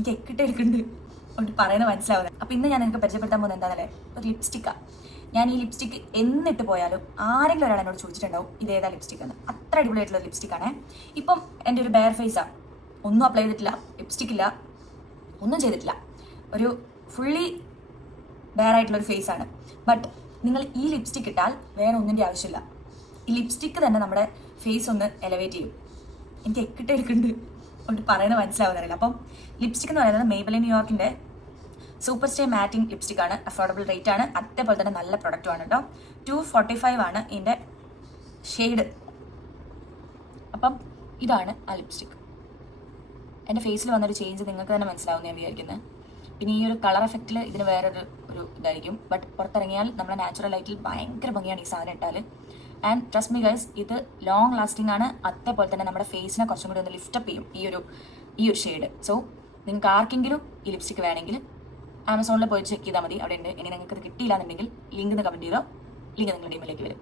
എനിക്ക് എക്കിട്ട് എടുക്കുന്നുണ്ട് കൊണ്ട് പറയുന്നത് മനസ്സിലാവുന്നത്. അപ്പോൾ ഇന്ന് ഞാൻ നിങ്ങൾക്ക് പരിചയപ്പെടുത്താൻ പോകുന്നത് എന്താണല്ലേ, ഒരു ലിപ്സ്റ്റിക്കാണ്. ഞാൻ ഈ ലിപ്സ്റ്റിക്ക് എന്നിട്ട് പോയാലും ആരെങ്കിലും ഒരാൾ എന്നോട് ചോദിച്ചിട്ടുണ്ടാവും ഇതേതാ ലിപ്സ്റ്റിക് എന്ന്. അത്ര അടിപൊളിയായിട്ടുള്ള ലിപ്സ്റ്റിക്കാണ്. ഇപ്പം എൻ്റെ ഒരു ബെയർ ഫേസാണ്, ഒന്നും അപ്ലൈ ചെയ്തിട്ടില്ല, ലിപ്സ്റ്റിക് ഇല്ല, ഒന്നും ചെയ്തിട്ടില്ല, ഒരു ഫുള്ളി ബെയർ ആയിട്ടുള്ളൊരു ഫേസാണ്. ബട്ട് നിങ്ങൾ ഈ ലിപ്സ്റ്റിക് ഇട്ടാൽ വേറെ ഒന്നിൻ്റെ ആവശ്യമില്ല. ഈ ലിപ്സ്റ്റിക്ക് തന്നെ നമ്മുടെ ഫേസ് ഒന്ന് എലവേറ്റ് ചെയ്യും. എനിക്ക് എക്കിട്ട് എടുക്കുന്നുണ്ട് കൊണ്ട് പറയുന്നത് മനസ്സിലാവുന്നറിയില്ല. അപ്പം ലിപ്സ്റ്റിക് എന്ന് പറയുന്നത് മെയ്ബലിൻ ന്യൂയോർക്കിൻ്റെ സൂപ്പർ സ്റ്റേ മാറ്റിംഗ് ലിപ്സ്റ്റിക് ആണ്. അഫോർഡബിൾ റേറ്റ് ആണ്, അതേപോലെ തന്നെ നല്ല പ്രൊഡക്റ്റും ആണ് കേട്ടോ. 245 ആണ് ഇതിൻ്റെ ഷെയ്ഡ്. അപ്പം ഇതാണ് ആ ലിപ്സ്റ്റിക്. എൻ്റെ ഫേസിൽ വന്നൊരു ചേഞ്ച് നിങ്ങൾക്ക് തന്നെ മനസ്സിലാവും ഞാൻ വിചാരിക്കുന്നത്. പിന്നെ ഈ ഒരു കളർ എഫക്റ്റിൽ ഇതിന് വേറൊരു ഇതായിരിക്കും. ബട്ട് പുറത്തിറങ്ങിയാൽ നമ്മുടെ നാച്ചുറൽ ലൈറ്റിൽ ഭയങ്കര ഭംഗിയാണ് ഈ സാധനം ഇട്ടാൽ. ആൻഡ് ട്രസ്റ്റ് മീ ഗൈസ്, ഇത് ലോങ് ലാസ്റ്റിംഗ് ആണ്. അതേപോലെ തന്നെ നമ്മുടെ ഫേസിനെ കുറച്ചും കൂടി ഒന്ന് ലിഫ്റ്റപ്പ് ചെയ്യും ഈ ഒരു ഷെയ്ഡ്. സോ നിങ്ങൾക്ക് ആർക്കെങ്കിലും ഈ ലിപ്സ്റ്റിക് വേണമെങ്കിൽ ആമസോണിൽ പോയി ചെക്ക് ചെയ്താൽ മതി, അവിടെ ഉണ്ട്. ഇനി നിങ്ങൾക്ക് ഇത് കിട്ടിയില്ല എന്നുണ്ടെങ്കിൽ ലിങ്ക് ഒന്ന് കമൻറ്റ് ചെയ്തോ, ലിങ്ക് നിങ്ങളുടെ ടീമിലേക്ക് വരും.